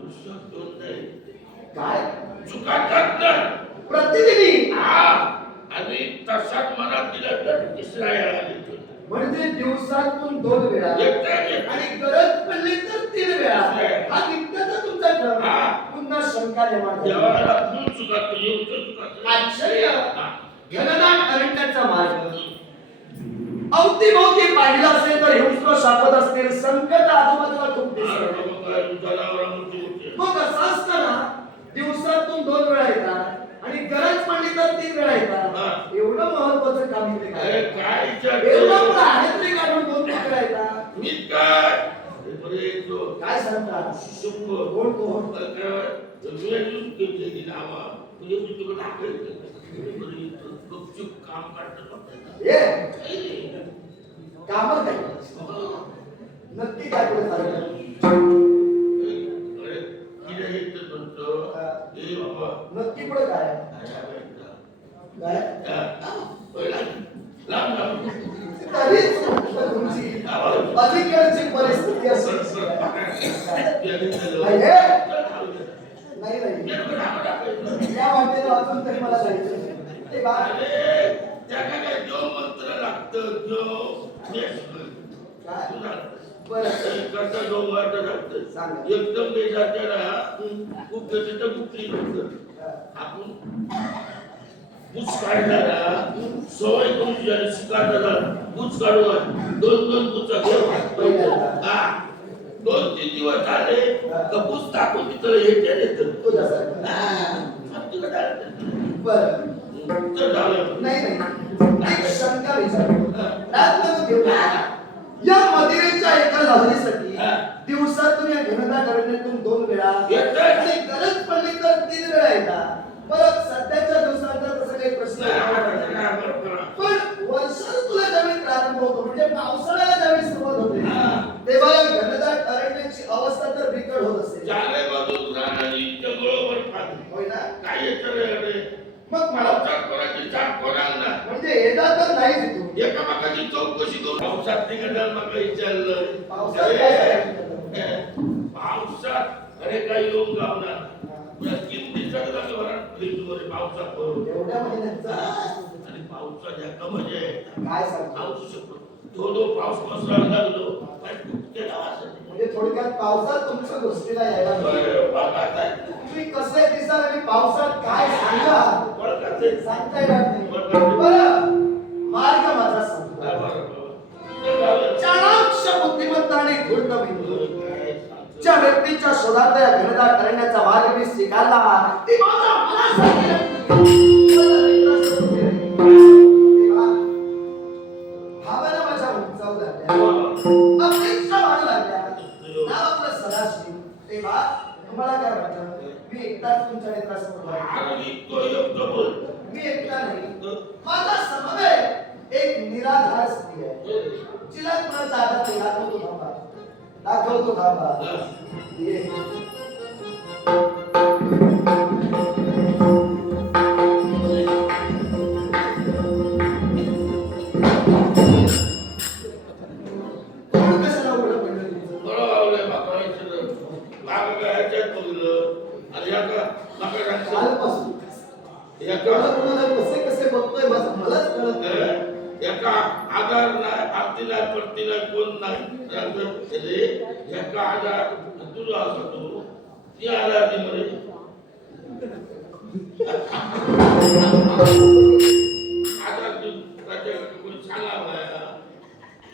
दोन नाही काय चुकातात नाही प्रतिदिनी हा आणि तसाच मनात दिला तर तिसरा याला देतो म्हणजे दिवसातून दोन वेळा एक आणि गरज पडली तर तीन वेळा हा नित्याचा तुमचा क्रम हा. पुन्हा शंका निर्माण झाली. देवाला चुकात येऊच चुकात आश्चर्य घनदाट अरण्याचा मार्ग अवतीभोवती पाहिलं असेल तर हिंस्र शापत असतील संकट आजूबाजूला खूप दिसत मग असं असताना दिवसातून दोन वेळा येतात आणि गरज पडली तर तीन वेळा हा. येतात एवढं महत्वाचं काम इथे काय एवढं पण आहे काढून दोन तीन वेळा येतात? मी काय? बरे येतो काय सांगता? शुभ कोण कोण? गपचूप काम करतात ये. कामच काय नक्की काय पुढे नक्की पुढे काय काय तरीच तुमची अलीकडची परिस्थिती असेल नाही नाही या वाटेला अजून तरी मला जायचं ते बा काय बरं एकदम देशाच्या खूप गरजेचं कुठली आपण पूच काढणारा सवय तुमची आणि शिकारणारा पूच काढून दोन दोन पुचा घेऊ हा. दोन तीन दिवस झाले पूच टाकून तिथं हे. देऊ या. मदिरेच्या एका लहरीसाठी. दिवसातून या घनदाट अरण्यातून दोन वेळा तीन वेळा येतात. परत सध्याच्या दिवसांचा तसं काही प्रश्न. पण वर्षात तुला ज्यावेळी प्रारंभ होतो म्हणजे पावसाळ्याला ज्यावेळी सुरुवात होते. तेव्हा घनदाट अरण्याची अवस्था तर बिकट होत असते मग मला म्हणजे येता तर नाही तिथून एकामेकाची चौकशी करून पावसात निघाल मग विचारलं पावसात पावसात अरे काय येऊन गावणार. करून एवढ्या महिन्याचा? आणि एका म्हणजे काय सांगतो? पाऊस तो जो पाऊस कोसळायला लागलो काय म्हणजे थोडक्यात पावसात तुमच्या गोष्टीला यायला. तुम्ही कसे दिसाल आणि पावसात काय सांगा सांगता येणार नाही. व्यक्तीच्या शोधात या करण्याचा मार्ग मी स्वीकारला. ती माझा मला भावना माझ्या उंचावू लागल्या अपेक्षा वाढू लागल्या नाव आपलं सदाशिव तेव्हा तुम्हाला काय वाटतं मी एकटाच तुमच्या नेत्रासमोर मी एकटा नाही माझा समवेत एक निराधार स्त्री आहे जिला कुणाचा आधार नाही दाखवतो थांबा. कसे कसे बघतोय माझं मलाच कळत. एका आधार नाही पडती नाही कोण नाही रे एका आधार तुझा असतो ती आधार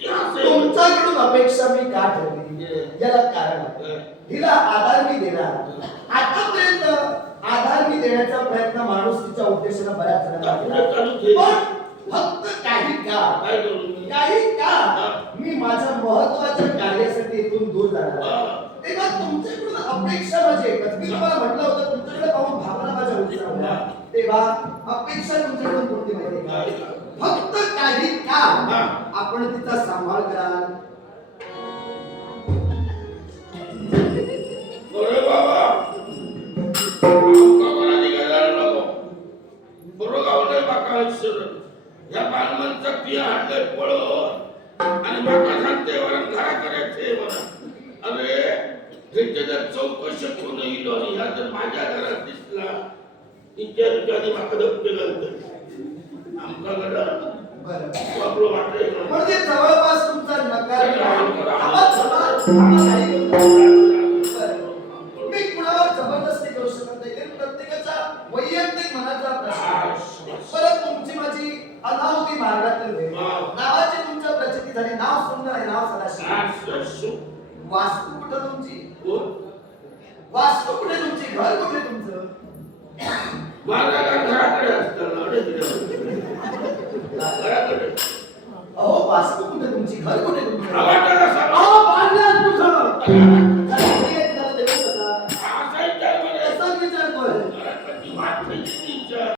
असं तुमच्याकडून अपेक्षा मी का ठेवली? याला कारण. हिला आधार मी देणार. आतापर्यंत आधार मी देण्याचा प्रयत्न माणूस तिच्या उद्देशाने बऱ्याच जणांना केला. पण का? काही का मी माझ्या महत्त्वाच्या कार्यासाठी इथून दूर जाणार तेव्हा तुमच्याकडून अपेक्षा माझी एकच मी तुम्हाला म्हटलं होतं तुमच्याकडे पाहून भावना माझ्या उंचावल्या तेव्हा अपेक्षा तुमच्याकडून कोणती माहिती फक्त काही का आपण तिचा सांभाळ कराल. अरे ह्याचे जर चौकशी करून येईल आणि ह्या जर माझ्या घरात दिसला. तिच्या रुपयाने माका धपके घालतो आमका बरं. वापरू वाटलंय का? म्हणजे जवळपास तुमचा नकार वास्तू कुठं तुमची? वास्तू कुठे तुमची? घर कुठे तुमचं? माझा घराकडे असताना. घराकडे अहो वास्तू कुठे तुमची? घर कुठे